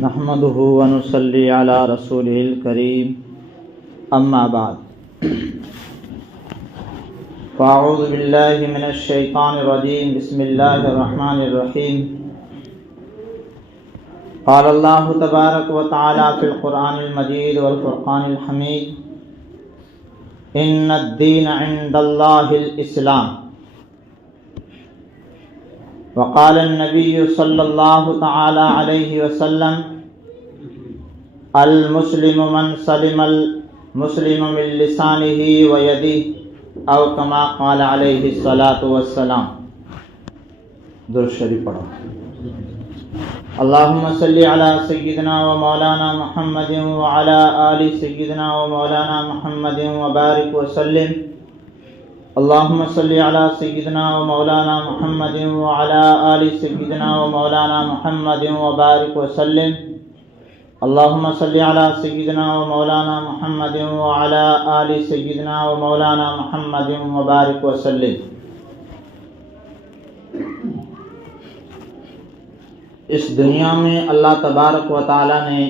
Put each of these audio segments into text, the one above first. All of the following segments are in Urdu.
نحمده ونصلي على رسوله الكريم اما بعد فاعوذ بالله من الشيطان الرجيم بسم الله الرحمن الرحيم قال الله تبارك وتعالى في القرآن المجيد والفرقان الحميد ان الدين عند الله الاسلام وقال النبي صلى الله تعالى عليه وسلم المسلم من سلم المسلم من لسانه ويده او كما قال عليه الصلاة والسلام۔ درود شریف پڑھو۔ اللهم صل على سيدنا ومولانا محمد وعلى آل سيدنا ومولانا محمد وبارك وسلم۔ اللهم صل على سيدنا ومولانا محمد وعلى آل سيدنا ومولانا محمد وبارك وسلم۔ اللهم صل على سيدنا ومولانا محمد وعلى آل سيدنا ومولانا محمد وبارك وسلم۔ اس دنیا میں اللہ تبارک و تعالی نے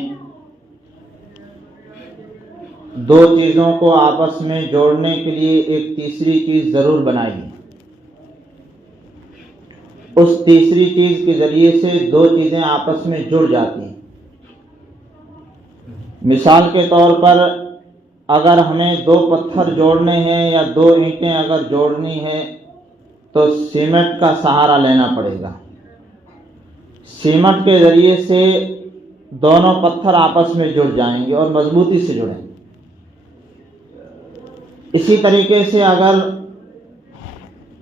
دو چیزوں کو آپس میں جوڑنے کے لیے ایک تیسری چیز ضرور بنائی ہے۔ اس تیسری چیز کے ذریعے سے دو چیزیں آپس میں جڑ جاتی ہیں۔ مثال کے طور پر اگر ہمیں دو پتھر جوڑنے ہیں یا دو اینٹیں اگر جوڑنی ہیں تو سیمنٹ کا سہارا لینا پڑے گا۔ سیمنٹ کے ذریعے سے دونوں پتھر آپس میں جڑ جائیں گے اور مضبوطی سے جڑیں گے۔ اسی طریقے سے اگر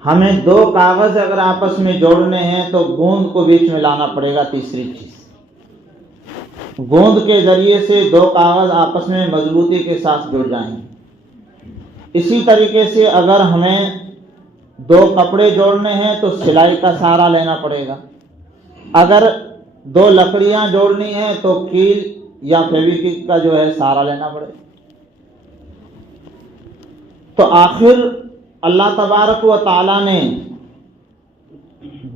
ہمیں دو کاغذ اگر آپس میں جوڑنے ہیں تو گوند کو بیچ میں لانا پڑے گا، تیسری چیز۔ گوند کے ذریعے سے دو کاغذ آپس میں مضبوطی کے ساتھ جڑ جائیں گے۔ اسی طریقے سے اگر ہمیں دو کپڑے جوڑنے ہیں تو سلائی کا سہارا لینا پڑے گا۔ اگر دو لکڑیاں جوڑنی ہیں تو کیل یا فیویکوک کا جو ہے سہارا لینا پڑے گا۔ تو آخر اللہ تبارک و تعالی نے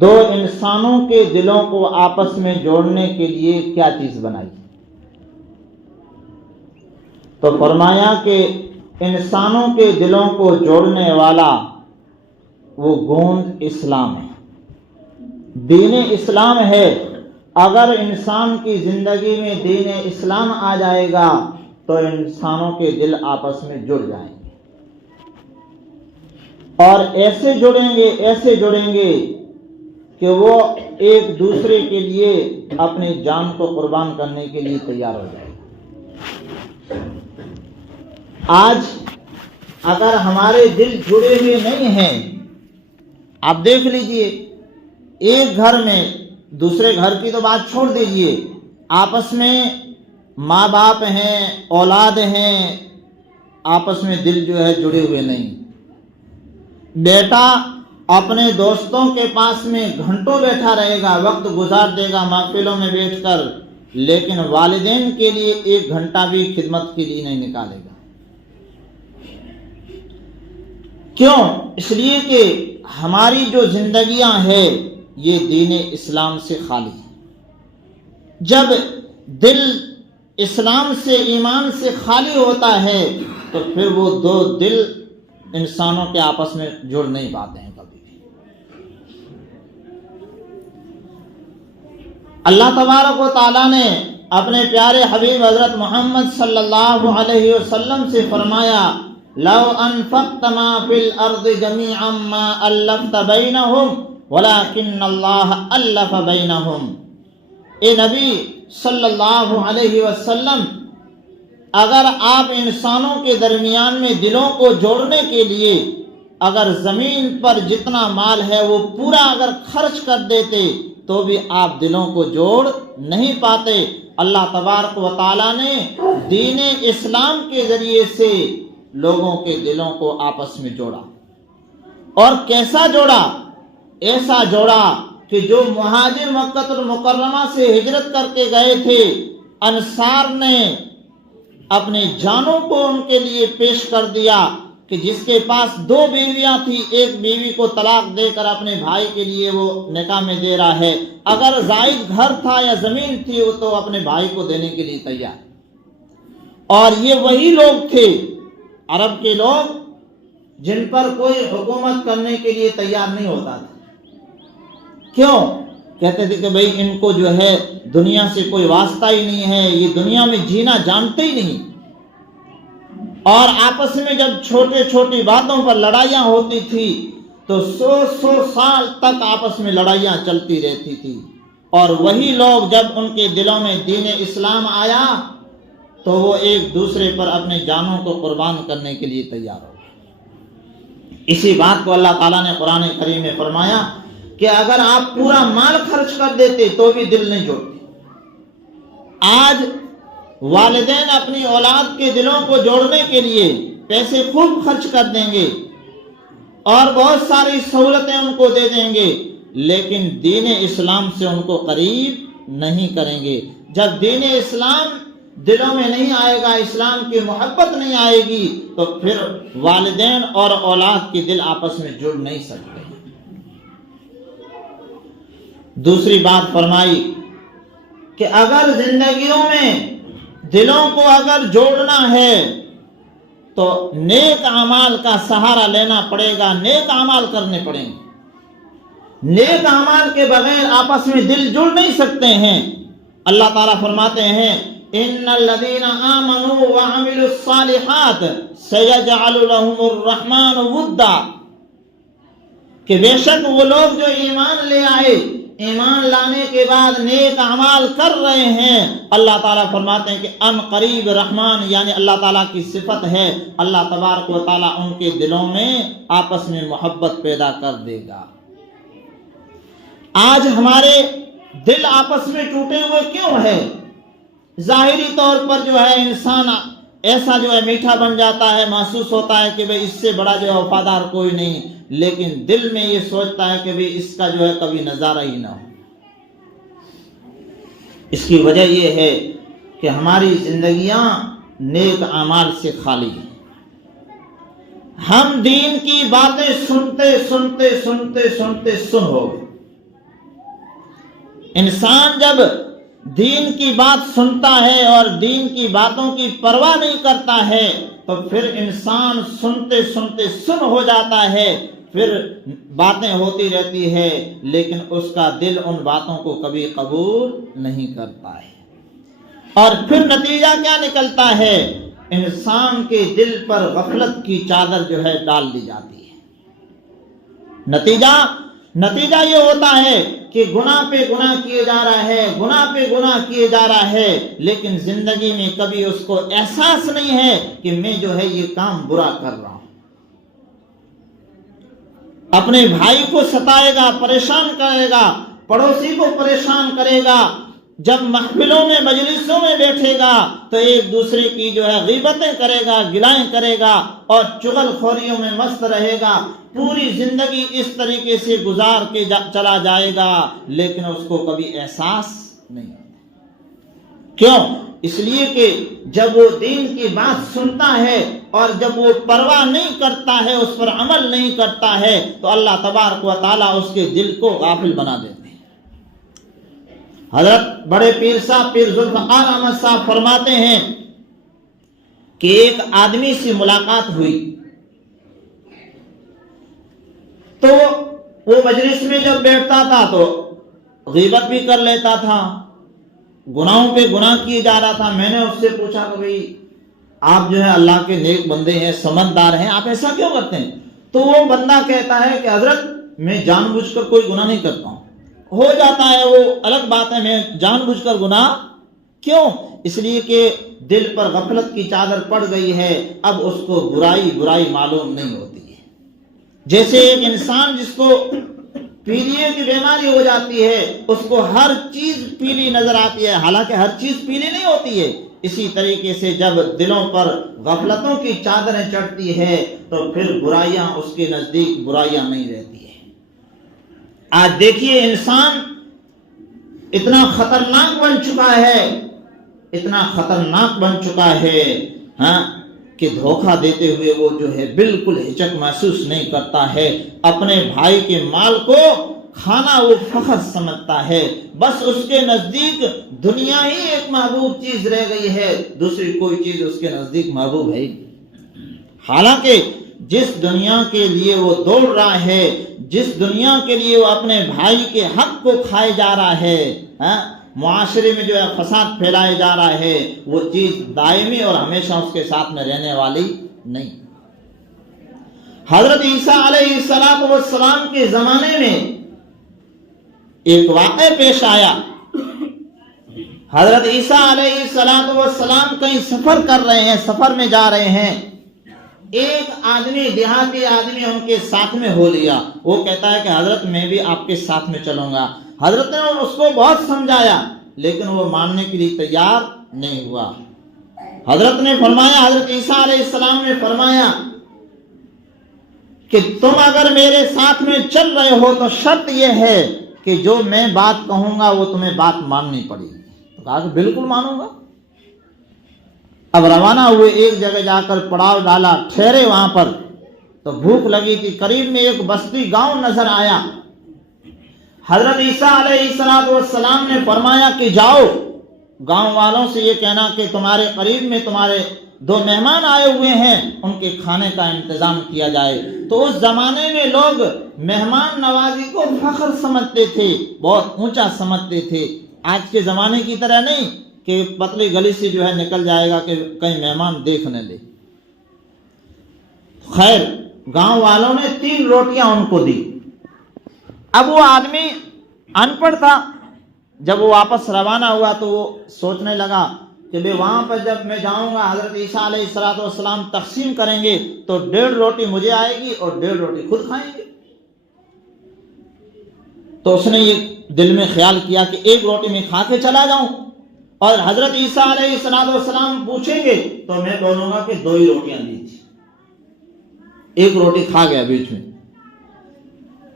دو انسانوں کے دلوں کو آپس میں جوڑنے کے لیے کیا چیز بنائی؟ تو فرمایا کہ انسانوں کے دلوں کو جوڑنے والا وہ گوند اسلام ہے، دین اسلام ہے۔ اگر انسان کی زندگی میں دین اسلام آ جائے گا تو انسانوں کے دل آپس میں جڑ جائیں گے، اور ایسے جڑیں گے کہ وہ ایک دوسرے کے لیے اپنی جان کو قربان کرنے کے لیے تیار ہو جائے گا۔ آج اگر ہمارے دل جڑے ہوئے نہیں ہیں، آپ دیکھ لیجئے ایک گھر میں دوسرے گھر کی تو بات چھوڑ دیجئے، آپس میں ماں باپ ہیں، اولاد ہیں، آپس میں دل جو ہے جڑے ہوئے نہیں۔ بیٹا اپنے دوستوں کے پاس میں گھنٹوں بیٹھا رہے گا، وقت گزار دے گا محفلوں میں بیٹھ کر، لیکن والدین کے لیے ایک گھنٹہ بھی خدمت کے لیے نہیں نکالے گا۔ کیوں؟ اس لیے کہ ہماری جو زندگیاں ہیں یہ دین اسلام سے خالی ہے۔ جب دل اسلام سے، ایمان سے خالی ہوتا ہے تو پھر وہ دو دل انسانوں کے آپس میں جڑ نہیں پاتے ہیں کبھی بھی۔ اللہ تبارک و تعالیٰ نے اپنے پیارے حبیب حضرت محمد صلی اللہ علیہ وسلم سے فرمایا لو انفقت ما فی الارض جميعا ما الفت بینہم ولکن اللہ الف بینہم۔ اے نبی صلی اللہ علیہ وسلم، اگر آپ انسانوں کے درمیان میں دلوں کو جوڑنے کے لیے اگر زمین پر جتنا مال ہے وہ پورا اگر خرچ کر دیتے تو بھی آپ دلوں کو جوڑ نہیں پاتے۔ اللہ تبارک و تعالیٰ نے دین اسلام کے ذریعے سے لوگوں کے دلوں کو آپس میں جوڑا، اور کیسا جوڑا؟ ایسا جوڑا کہ جو مہاجر مکہ المکرمہ سے ہجرت کر کے گئے تھے، انصار نے اپنی جانوں کو ان کے لیے پیش کر دیا کہ کہ جس کے پاس 2 بیویاں تھی، ایک بیوی کو طلاق دے کر اپنے بھائی کے لیے وہ نکاح میں دے رہا ہے، اگر زائد گھر تھا یا زمین تھی وہ تو اپنے بھائی کو دینے کے لیے تیار۔ اور یہ وہی لوگ تھے عرب کے لوگ جن پر کوئی حکومت کرنے کے لیے تیار نہیں ہوتا تھا۔ کیوں؟ کہتے تھے کہ بھئی ان کو جو ہے دنیا سے کوئی واسطہ ہی نہیں ہے، یہ دنیا میں جینا جانتے ہی نہیں۔ اور آپس میں جب چھوٹے چھوٹی باتوں پر لڑائیاں ہوتی تھی تو 100 سال تک آپس میں لڑائیاں چلتی رہتی تھی، اور وہی لوگ جب ان کے دلوں میں دین اسلام آیا تو وہ ایک دوسرے پر اپنے جانوں کو قربان کرنے کے لیے تیار ہو گئے۔ اسی بات کو اللہ تعالیٰ نے قرآن کریم میں فرمایا کہ اگر آپ پورا مال خرچ کر دیتے تو بھی دل نہیں جوڑتے۔ آج والدین اپنی اولاد کے دلوں کو جوڑنے کے لیے پیسے خوب خرچ کر دیں گے اور بہت ساری سہولتیں ان کو دے دیں گے، لیکن دین اسلام سے ان کو قریب نہیں کریں گے۔ جب دین اسلام دلوں میں نہیں آئے گا، اسلام کی محبت نہیں آئے گی، تو پھر والدین اور اولاد کے دل آپس میں جڑ نہیں سکتے۔ دوسری بات فرمائی کہ اگر زندگیوں میں دلوں کو اگر جوڑنا ہے تو نیک اعمال کا سہارا لینا پڑے گا، نیک اعمال کرنے پڑیں گے۔ نیک اعمال کے بغیر آپس میں دل جڑ نہیں سکتے ہیں۔ اللہ تعالیٰ فرماتے ہیں ان الذین آمنوا وعملوا الصالحات سیجعل لهم الرحمن ودا، کہ بے شک وہ لوگ جو ایمان لے آئے، ایمان لانے کے بعد نیک اعمال کر رہے ہیں، اللہ تعالیٰ فرماتے ہیں کہ ان قریب رحمان، یعنی اللہ تعالیٰ کی صفت ہے، اللہ تبارک و تعالیٰ ان کے دلوں میں آپس میں محبت پیدا کر دے گا۔ آج ہمارے دل آپس میں ٹوٹے ہوئے کیوں ہے؟ ظاہری طور پر جو ہے انسان ایسا جو ہے میٹھا بن جاتا ہے، محسوس ہوتا ہے کہ بھئی اس سے بڑا جو ہے وفادار کوئی نہیں، لیکن دل میں یہ سوچتا ہے کہ بھئی اس کا جو ہے کبھی نظارہ ہی نہ ہو۔ اس کی وجہ یہ ہے کہ ہماری زندگیاں نیک اعمال سے خالی ہیں۔ ہم دین کی باتیں سنتے سن ہو گئے۔ انسان جب دین کی بات سنتا ہے اور دین کی باتوں کی پرواہ نہیں کرتا ہے تو پھر انسان سنتے سن ہو جاتا ہے، پھر باتیں ہوتی رہتی ہے لیکن اس کا دل ان باتوں کو کبھی قبول نہیں کرتا ہے، اور پھر نتیجہ کیا نکلتا ہے؟ انسان کے دل پر غفلت کی چادر جو ہے ڈال دی جاتی ہے۔ نتیجہ یہ ہوتا ہے کہ گناہ پہ گناہ کیے جا رہا ہے، گناہ پہ گناہ کیے جا رہا ہے، لیکن زندگی میں کبھی اس کو احساس نہیں ہے کہ میں جو ہے یہ کام برا کر رہا ہوں۔ اپنے بھائی کو ستائے گا، پریشان کرے گا، پڑوسی کو پریشان کرے گا، جب محفلوں میں مجلسوں میں بیٹھے گا تو ایک دوسرے کی جو ہے غیبتیں کرے گا، گلائیں کرے گا اور چغل خوریوں میں مست رہے گا، پوری زندگی اس طریقے سے گزار کے چلا جائے گا، لیکن اس کو کبھی احساس نہیں ہوتا۔ کیوں؟ اس لیے کہ جب وہ دین کی بات سنتا ہے اور جب وہ پرواہ نہیں کرتا ہے، اس پر عمل نہیں کرتا ہے، تو اللہ تبارک و تعالیٰ اس کے دل کو غافل بنا دیتے ہیں۔ حضرت بڑے پیر صاحب پیر ذوالفقار احمد صاحب فرماتے ہیں کہ ایک آدمی سے ملاقات ہوئی تو وہ مجلس میں جب بیٹھتا تھا تو غیبت بھی کر لیتا تھا، گناہوں پہ گناہ کیے جا رہا تھا۔ میں نے اس سے پوچھا کہ بھئی آپ جو ہے اللہ کے نیک بندے ہیں، سمجھدار ہیں، آپ ایسا کیوں کرتے ہیں؟ تو وہ بندہ کہتا ہے کہ حضرت میں جان بوجھ کر کوئی گناہ نہیں کرتا ہوں، ہو جاتا ہے وہ الگ بات ہے، میں جان بوجھ کر گناہ کیوں؟ اس لیے کہ دل پر غفلت کی چادر پڑ گئی ہے، اب اس کو برائی معلوم نہیں ہوتی ہے۔ جیسے ایک انسان جس کو پیلیے کی بیماری ہو جاتی ہے، اس کو ہر چیز پیلی نظر آتی ہے، حالانکہ ہر چیز پیلی نہیں ہوتی ہے۔ اسی طریقے سے جب دلوں پر غفلتوں کی چادریں چڑھتی ہے تو پھر برائیاں اس کے نزدیک برائیاں نہیں رہتی ہے۔ آج دیکھیے انسان اتنا خطرناک بن چکا ہے، اتنا خطرناک بن چکا ہے کہ دھوکہ دیتے ہوئے وہ جو ہے بالکل ہچک محسوس نہیں کرتا ہے، اپنے بھائی کے مال کو کھانا وہ فخر سمجھتا ہے، بس اس کے نزدیک دنیا ہی ایک محبوب چیز رہ گئی ہے، دوسری کوئی چیز اس کے نزدیک محبوب ہے۔ حالانکہ جس دنیا کے لیے وہ دوڑ رہا ہے، جس دنیا کے لیے وہ اپنے بھائی کے حق کو کھائے جا رہا ہے، معاشرے میں جو ہے فساد پھیلائے جا رہا ہے، وہ چیز دائمی اور ہمیشہ اس کے ساتھ میں رہنے والی نہیں۔ حضرت عیسیٰ علیہ السلام کے زمانے میں ایک واقعہ پیش آیا۔ حضرت عیسیٰ علیہ السلام کہیں سفر کر رہے ہیں، سفر میں جا رہے ہیں، ایک آدمی دیہاتی آدمی ان کے ساتھ میں ہو لیا، وہ کہتا ہے کہ حضرت میں بھی آپ کے ساتھ میں چلوں گا۔ حضرت نے اس کو بہت سمجھایا لیکن وہ ماننے کے لیے تیار نہیں ہوا۔ حضرت نے فرمایا، حضرت عیسیٰ علیہ السلام نے فرمایا کہ تم اگر میرے ساتھ میں چل رہے ہو تو شرط یہ ہے کہ جو میں بات کہوں گا وہ تمہیں بات ماننی پڑے گی۔ تو کہا کہ بالکل مانوں گا۔ اب روانہ ہوئے، ایک جگہ جا کر پڑاؤ ڈالا، ٹھہرے وہاں پر، تو بھوک لگی تھی، قریب میں ایک بستی گاؤں نظر آیا۔ حضرت عیسیٰ علیہ السلام نے فرمایا کہ جاؤ گاؤں والوں سے یہ کہنا کہ تمہارے قریب میں تمہارے 2 مہمان آئے ہوئے ہیں، ان کے کھانے کا انتظام کیا جائے۔ تو اس زمانے میں لوگ مہمان نوازی کو فخر سمجھتے تھے، بہت اونچا سمجھتے تھے، آج کے زمانے کی طرح نہیں کہ پتلی گلی سے جو ہے نکل جائے گا کہ کہیں مہمان دیکھ نہ لے۔ خیر، گاؤں والوں نے 3 روٹیاں ان کو دی۔ اب وہ آدمی ان پڑھ تھا، جب وہ واپس روانہ ہوا تو وہ سوچنے لگا کہ بھئی وہاں پر جب میں جاؤں گا حضرت عیسیٰ علیہ السلام تقسیم کریں گے تو 1.5 روٹی مجھے آئے گی اور 1.5 روٹی خود کھائیں گے۔ تو اس نے یہ دل میں خیال کیا کہ 1 روٹی میں کھا کے چلا جاؤں اور حضرت عیسیٰ علیہ السلام پوچھیں گے تو میں بولوں گا کہ 2 ہی روٹیاں دی تھی، 1 روٹی کھا گیا بیچ میں۔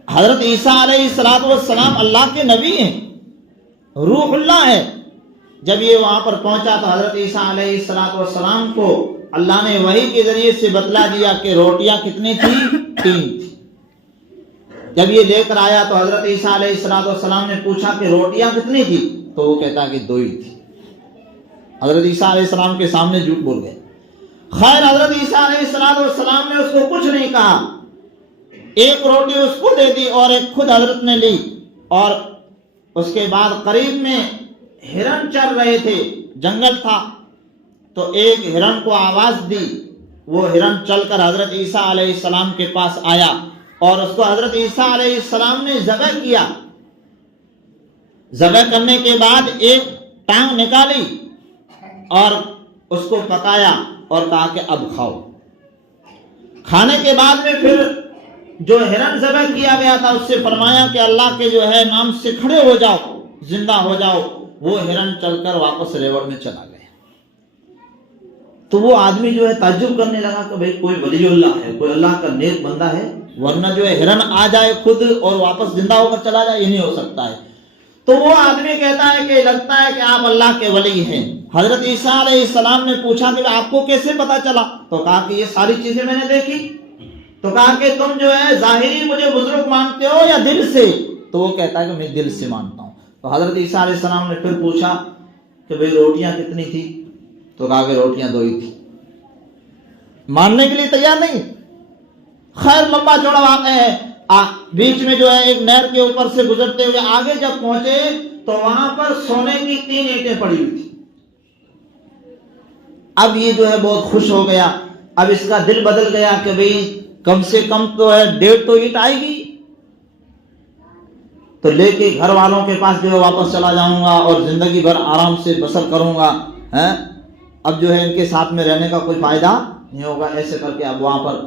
حضرت عیسیٰ علیہ السلام اللہ کے نبی ہیں، روح اللہ ہے۔ جب یہ وہاں پر پہنچا تو حضرت عیسیٰ علیہ السلام کو اللہ نے وحی کے ذریعے سے بتلا دیا کہ روٹیاں کتنی تھی؟ 3 تھی۔ جب یہ لے کر آیا تو حضرت عیسیٰ علیہ السلام نے پوچھا کہ روٹیاں کتنی تھی؟ تو وہ کہتا کہ 2 ہی تھی۔ حضرت عیسیٰ علیہ السلام کے سامنے جھوٹ بول گئے۔ خیر، حضرت عیسیٰ علیہ السلام نے اس کو کچھ نہیں کہا، 1 روٹی اس کو دے دی اور 1 خود حضرت نے لی، اور اس کے بعد قریب میں ہرن چر رہے تھے، جنگل تھا، تو ایک ہرن کو آواز دی، وہ ہرن چل کر حضرت عیسیٰ علیہ السلام کے پاس آیا اور اس کو حضرت عیسیٰ علیہ السلام نے ذبح کیا۔ ذبح کرنے کے بعد ایک ٹانگ نکالی اور اس کو پکایا اور کہا کہ اب کھاؤ۔ کھانے کے بعد میں پھر جو ہرن ذبح کیا گیا تھا اس سے فرمایا کہ اللہ کے جو ہے نام سے کھڑے ہو جاؤ، زندہ ہو جاؤ۔ وہ ہرن چل کر واپس ریوڑ میں چلا گیا۔ تو وہ آدمی جو ہے تعجب کرنے لگا کہ بھئی کوئی ولی اللہ ہے، کوئی اللہ کا نیک بندہ ہے، ورنہ جو ہے ہرن آ جائے خود اور واپس زندہ ہو کر چلا جائے، یہ نہیں ہو سکتا ہے۔ تو وہ آدمی کہتا ہے کہ لگتا ہے کہ آپ اللہ کے ولی ہیں۔ حضرت عیسیٰ علیہ السلام نے پوچھا کہ آپ کو کیسے پتا چلا؟ تو کہا کہ یہ ساری چیزیں میں نے دیکھی۔ تو کہا کہ تم جو ہے ظاہری مجھے بزرگ مانتے ہو یا دل سے؟ تو وہ کہتا ہے کہ میں دل سے مانتا ہوں۔ تو حضرت عیسیٰ علیہ السلام نے پھر پوچھا کہ بھئی روٹیاں کتنی تھی؟ تو کہا کہ روٹیاں 2 ہی تھی۔ ماننے کے لیے تیار نہیں۔ خیر، لمبا چوڑا واقعہ ہے۔ بیچ میں جو ہے ایک نہر کے اوپر سے گزرتے ہوئے آگے جب پہنچے تو وہاں پر سونے کی 3 اینٹیں پڑی ہوئی تھی۔ اب یہ جو ہے بہت خوش ہو گیا، اب اس کا دل بدل گیا کہ بھئی کم سے کم تو ہے 1.5 تو اینٹ آئے گی، تو لے کے گھر والوں کے پاس جو ہے واپس چلا جاؤں گا اور زندگی بھر آرام سے بسر کروں گا۔ اب جو ہے ان کے ساتھ میں رہنے کا کوئی فائدہ نہیں ہوگا، ایسے کر کے اب وہاں پر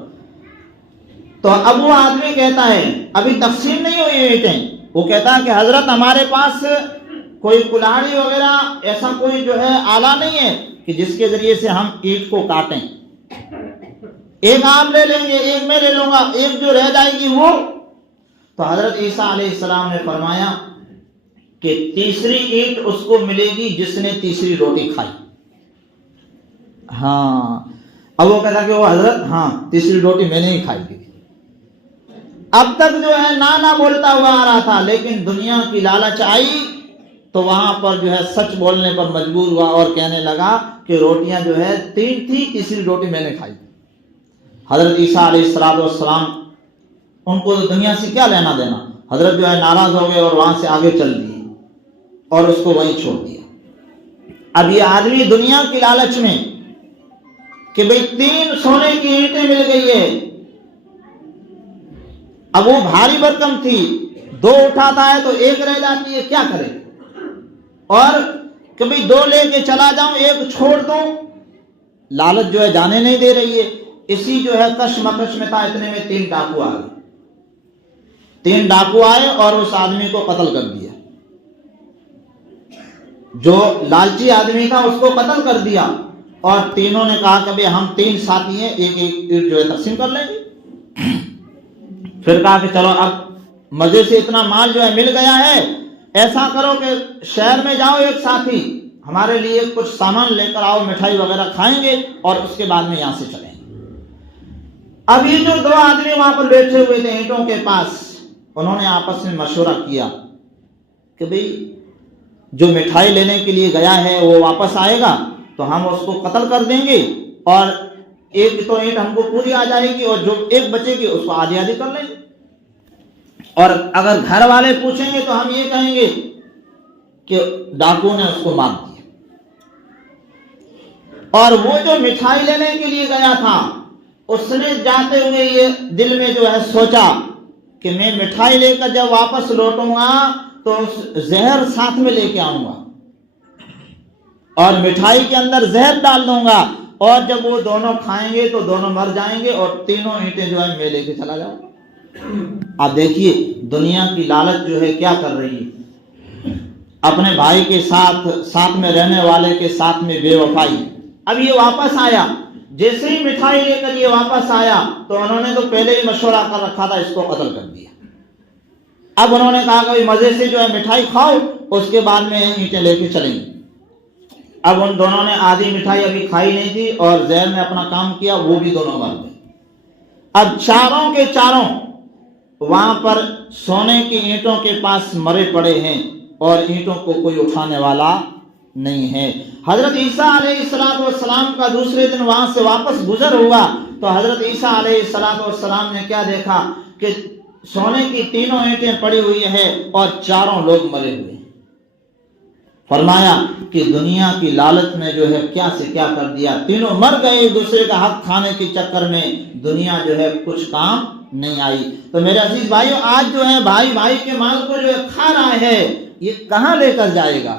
تو اب وہ آدمی کہتا ہے، ابھی تقسیم نہیں ہوئی اینٹیں، وہ کہتا ہے کہ حضرت ہمارے پاس کوئی کلاڑی وغیرہ ایسا کوئی جو ہے آلہ نہیں ہے کہ جس کے ذریعے سے ہم اینٹ کو کاٹیں، 1 آپ لے لیں گے، 1 میں لے لوں گا، 1 جو رہ جائے گی وہ۔ تو حضرت عیسیٰ علیہ السلام نے فرمایا کہ تیسری اینٹ اس کو ملے گی جس نے تیسری روٹی کھائی۔ ہاں، اب وہ کہتا کہ وہ حضرت ہاں تیسری روٹی میں نے ہی کھائی تھی. اب تک جو ہے نہ بولتا ہوا آ رہا تھا، لیکن دنیا کی لالچ آئی تو وہاں پر جو ہے سچ بولنے پر مجبور ہوا اور کہنے لگا کہ روٹیاں جو ہے 3 تھی، تیسری روٹی میں نے کھائی. حضرت عیسیٰ علیہ السلام ان کو دنیا سے کیا لینا دینا. حضرت جو ہے ناراض ہو گئے اور وہاں سے آگے چل دیے اور اس کو وہیں چھوڑ دیا. اب یہ آدمی دنیا کی لالچ میں کہ بھئی 3 سونے کی اینٹیں مل گئی ہے، اب وہ بھاری بھرکم تھی، 2 اٹھاتا ہے تو 1 رہ جاتی ہے، کیا کرے، اور کبھی 2 لے کے چلا جاؤں 1 چھوڑ دوں، لالچ جو ہے جانے نہیں دے رہی ہے. اسی جو ہے کشمکش میں تھا، اتنے میں 3 ڈاکو آ گئے. 3 ڈاکو آئے اور اس آدمی کو قتل کر دیا. جو لالچی آدمی تھا اس کو قتل کر دیا، اور تینوں نے کہا کہ ہم 3 ساتھی ہیں، ایک جو ہے تقسیم کر لیں گے. پھر کہا کہ چلو اب مزے سے اتنا مال جو ہے مل گیا ہے، ایسا کرو کہ شہر میں جاؤ، ایک ساتھی ہمارے لیے کچھ سامان لے کر آؤ، مٹھائی وغیرہ کھائیں گے اور اس کے بعد میں یہاں سے چلیں گے. اب یہ جو 2 آدمی وہاں پر بیٹھے ہوئے تھے اینٹوں کے پاس، انہوں نے آپس میں مشورہ کیا کہ بھئی جو مٹھائی لینے کے لیے گیا ہے وہ واپس آئے گا تو ہم اس کو قتل کر دیں گے، اور ایک تو اینٹ ہم کو پوری آ جائے گی، اور جو ایک بچے گی اس کو آدھی آدھی کر لیں گے. اور اگر گھر والے پوچھیں گے تو ہم یہ کہیں گے کہ ڈاکو نے اس کو مار دیا. اور وہ جو مٹھائی لینے کے لیے گیا تھا، اس نے جاتے ہوئے یہ دل میں جو ہے سوچا کہ میں مٹھائی لے کر جب واپس لوٹوں گا تو زہر ساتھ میں لے کے آؤں گا اور مٹھائی کے اندر زہر ڈال دوں گا، اور جب وہ دونوں کھائیں گے تو دونوں مر جائیں گے، اور 3 اینٹیں جو ہے میں لے کے چلا جاؤں گا. آپ دیکھیے دنیا کی لالچ جو ہے کیا کر رہی ہے، اپنے بھائی کے ساتھ میں رہنے والے کے ساتھ میں بے وفائی. اب یہ واپس آیا، جیسے ہی مٹھائی لے کر یہ واپس آیا تو انہوں نے تو پہلے ہی مشورہ کر رکھا تھا، اس کو قتل کر دیا. اب انہوں نے کہا کہ مزے سے جو ہے مٹھائی کھاؤ، اس کے بعد میں اینٹیں لے کے چلیں گے. اب ان دونوں نے آدھی مٹھائی ابھی کھائی نہیں تھی اور زہر میں اپنا کام کیا، وہ بھی دونوں مر گئے. اب چاروں کے چاروں وہاں پر سونے کی اینٹوں کے پاس مرے پڑے ہیں، اور اینٹوں کو کوئی اٹھانے والا نہیں ہے. حضرت عیسیٰ علیہ السلام کا دوسرے دن وہاں سے واپس گزر ہوا تو حضرت عیسیٰ علیہ السلام نے کیا دیکھا کہ سونے کی 3 اینٹیں پڑی ہوئی ہیں اور 4 لوگ مرے ہوئے. فرمایا کہ دنیا کی لالچ میں جو ہے کیا سے کیا کر دیا، تینوں مر گئے ایک دوسرے کا حق کھانے کے چکر میں. دنیا جو ہے کچھ کام نہیں آئی. تو میرے عزیز بھائیو، آج جو ہے بھائی بھائی کے مال کو جو ہے کھا رہا ہے، یہ کہاں لے کر جائے گا؟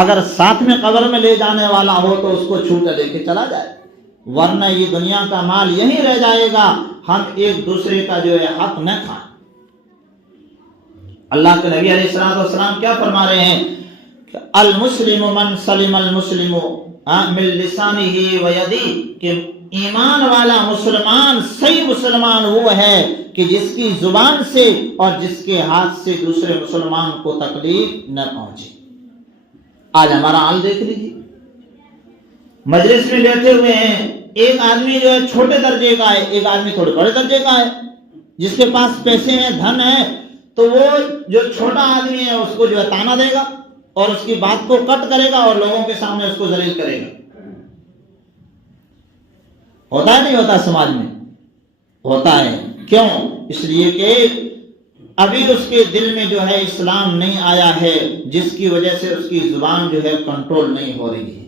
اگر ساتھ میں قبر میں لے جانے والا ہو تو اس کو چھوٹا لے کے چلا جائے، ورنہ یہ دنیا کا مال یہیں رہ جائے گا. ہم ایک دوسرے کا جو ہے حق نہ کھائیں. اللہ کے نبی علیہ السلام کیا فرما رہے ہیں کہ المسلم من سلم المسلم من لسانه ویدی، کہ ایمان والا مسلمان، صحیح مسلمان وہ ہے کہ جس کی زبان سے اور جس کے ہاتھ سے دوسرے مسلمان کو تکلیف نہ پہنچے. آج ہمارا حال دیکھ لیجیے، مجلس میں بیٹھے ہوئے ہیں، ایک آدمی جو ہے چھوٹے درجے کا ہے، ایک آدمی تھوڑے بڑے درجے کا ہے. جس کے پاس پیسے ہیں، دھن ہے، تو وہ جو چھوٹا آدمی ہے اس کو جو ہے تانا دے گا اور اس کی بات کو کٹ کرے گا اور لوگوں کے سامنے اس کو ذلیل کرے گا. ہوتا ہے نہیں ہوتا؟ سماج میں ہوتا ہے. کیوں؟ اس لیے کہ ابھی اس کے دل میں جو ہے اسلام نہیں آیا ہے، جس کی وجہ سے اس کی زبان جو ہے کنٹرول نہیں ہو رہی ہے.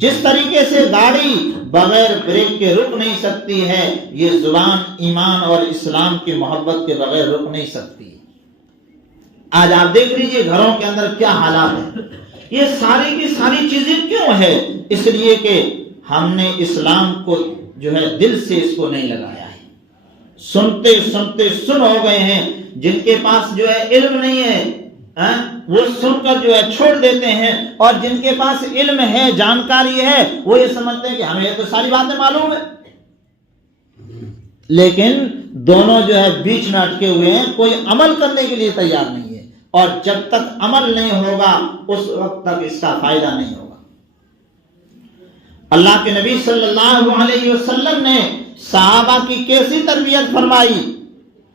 جس طریقے سے گاڑی بغیر بریک کے رک نہیں سکتی ہے، یہ زبان ایمان اور اسلام کی محبت کے بغیر رک نہیں سکتی. آج آپ دیکھ لیجئے گھروں کے اندر کیا حالات ہیں. یہ ساری کی ساری چیزیں کیوں ہے؟ اس لیے کہ ہم نے اسلام کو جو ہے دل سے اس کو نہیں لگایا ہے. سنتے سنتے سن ہو گئے ہیں. جن کے پاس جو ہے علم نہیں ہے وہ سن کر جو ہے چھوڑ دیتے ہیں، اور جن کے پاس علم ہے، جانکاری ہے، وہ یہ سمجھتے ہیں کہ ہمیں تو ساری باتیں معلوم ہے. لیکن دونوں جو ہے بیچ میں اٹکے ہوئے ہیں، کوئی عمل کرنے کے لیے تیار نہیں ہے، اور جب تک عمل نہیں ہوگا اس وقت تک اس کا فائدہ نہیں ہوگا. اللہ کے نبی صلی اللہ علیہ وسلم نے صحابہ کی کیسی تربیت فرمائی؟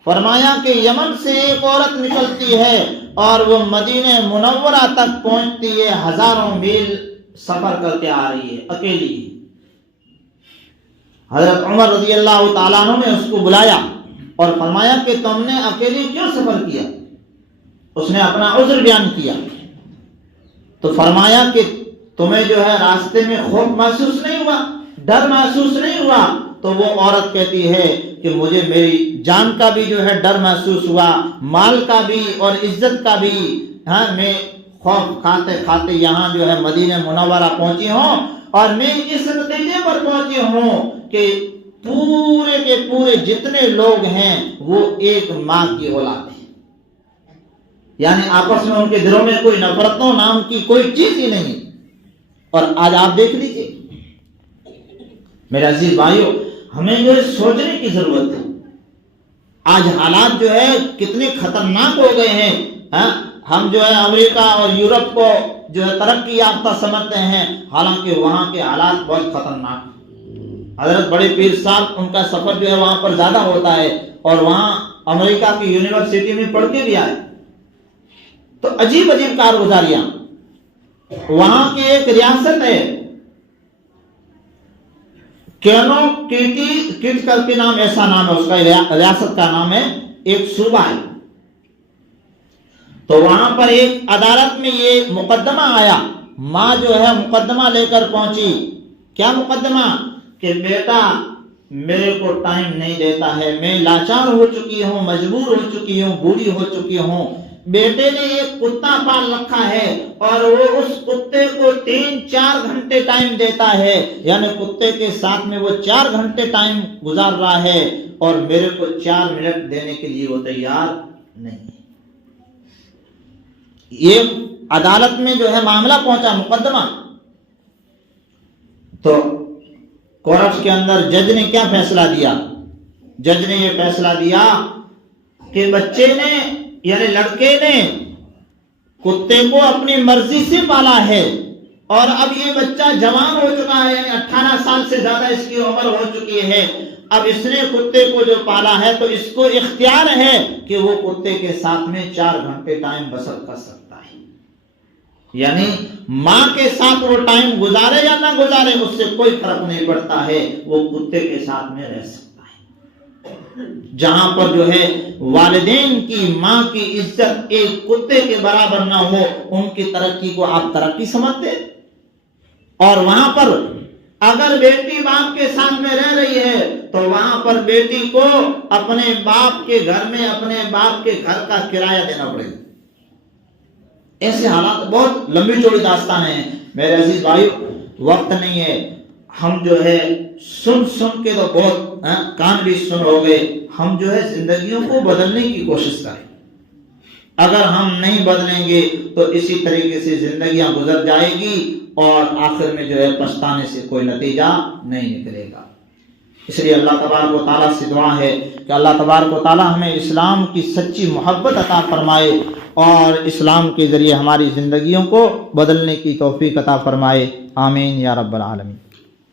فرمایا کہ یمن سے ایک عورت نکلتی ہے اور وہ مدینہ منورہ تک پہنچتی ہے، ہزاروں میل سفر کر کے آ رہی ہے اکیلی۔ حضرت عمر رضی اللہ تعالیٰ عنہ نے اس کو بلایا اور فرمایا کہ تم نے اکیلی کیوں سفر کیا؟ اس نے اپنا عذر بیان کیا تو فرمایا کہ تمہیں جو ہے راستے میں خوف محسوس نہیں ہوا، ڈر محسوس نہیں ہوا؟ تو وہ عورت کہتی ہے کہ مجھے میری جان کا بھی جو ہے ڈر محسوس ہوا، مال کا بھی اور عزت کا بھی۔ ہاں، میں خوف کھاتے کھاتے یہاں جو ہے مدینہ منورہ پہنچی ہوں اور میں اس نتیجے پر پہنچی ہوں کہ پورے کے پورے جتنے لوگ ہیں وہ ایک ماں کی اولاد ہیں، یعنی آپس میں ان کے دلوں میں کوئی نفرتوں نام کی کوئی چیز ہی نہیں۔ اور آج آپ دیکھ لیجئے میرے عزیز بھائیوں، ہمیں جو ہے سوچنے کی ضرورت ہے۔ آج حالات جو ہے کتنے خطرناک ہو گئے ہیں۔ ہم جو ہے امریکہ اور یورپ کو جو ہے ترقی یافتہ سمجھتے ہیں، حالانکہ وہاں کے حالات بہت خطرناک ہیں۔ حضرت بڑے پیر صاحب ان کا سفر جو ہے وہاں پر زیادہ ہوتا ہے اور وہاں امریکہ کی یونیورسٹی میں پڑھ کے بھی آئے تو عجیب عجیب کارگزاریاں۔ وہاں کی ایک ریاست ہے کینو کیٹ کر کے نام، ایسا نام ہے اس کا، ریاست کا نام ہے، ایک صوبہ ہے۔ تو وہاں پر ایک عدالت میں یہ مقدمہ آیا، ماں جو ہے مقدمہ لے کر پہنچی۔ کیا مقدمہ؟ کہ بیٹا میرے کو ٹائم نہیں دیتا ہے، میں لاچار ہو چکی ہوں، مجبور ہو چکی ہوں، بوڑھی ہو چکی ہوں۔ بیٹے نے ایک کتا پال رکھا ہے اور وہ اس کتے کو 3-4 گھنٹے ٹائم دیتا ہے، یعنی کتے کے ساتھ میں وہ 4 گھنٹے ٹائم گزار رہا ہے اور میرے کو 4 منٹ دینے کے لیے وہ تیار نہیں ہے۔ یہ عدالت میں جو ہے معاملہ پہنچا، مقدمہ۔ تو کورٹ کے اندر جج نے کیا فیصلہ دیا؟ جج نے یہ فیصلہ دیا کہ بچے نے یعنی لڑکے نے کتے کو اپنی مرضی سے پالا ہے اور اب یہ بچہ جوان ہو چکا ہے، یعنی 18 سال سے زیادہ اس کی عمر ہو چکی ہے۔ اب اس نے کتے کو جو پالا ہے تو اس کو اختیار ہے کہ وہ کتے کے ساتھ میں 4 گھنٹے ٹائم بسر کر سکتا ہے، یعنی ماں کے ساتھ وہ ٹائم گزارے یا نہ گزارے اس سے کوئی فرق نہیں پڑتا ہے، وہ کتے کے ساتھ میں رہ سکتا ہے۔ جہاں پر جو ہے والدین کی، ماں کی عزت ایک کتے کے برابر نہ ہو، ان کی ترقی کو آپ ترقی سمجھتے؟ اور وہاں پر اگر بیٹی باپ کے ساتھ میں رہ رہی ہے تو وہاں پر بیٹی کو اپنے باپ کے گھر میں اپنے باپ کے گھر کا کرایہ دینا پڑے گا۔ ایسے حالات بہت لمبی چوڑی داستانیں ہیں میرے عزیز بھائیو، وقت نہیں ہے۔ ہم جو ہے سن کے تو بہت کان بھی سن ہو گئے۔ ہم جو ہے زندگیوں کو بدلنے کی کوشش کریں۔ اگر ہم نہیں بدلیں گے تو اسی طریقے سے زندگیاں گزر جائے گی اور آخر میں جو ہے پچھتانے سے کوئی نتیجہ نہیں نکلے گا۔ اس لیے اللہ تبارک و تعالیٰ سے دعا ہے کہ اللہ تبارک و تعالیٰ ہمیں اسلام کی سچی محبت عطا فرمائے اور اسلام کے ذریعے ہماری زندگیوں کو بدلنے کی توفیق عطا فرمائے۔ آمین یا رب العالمین۔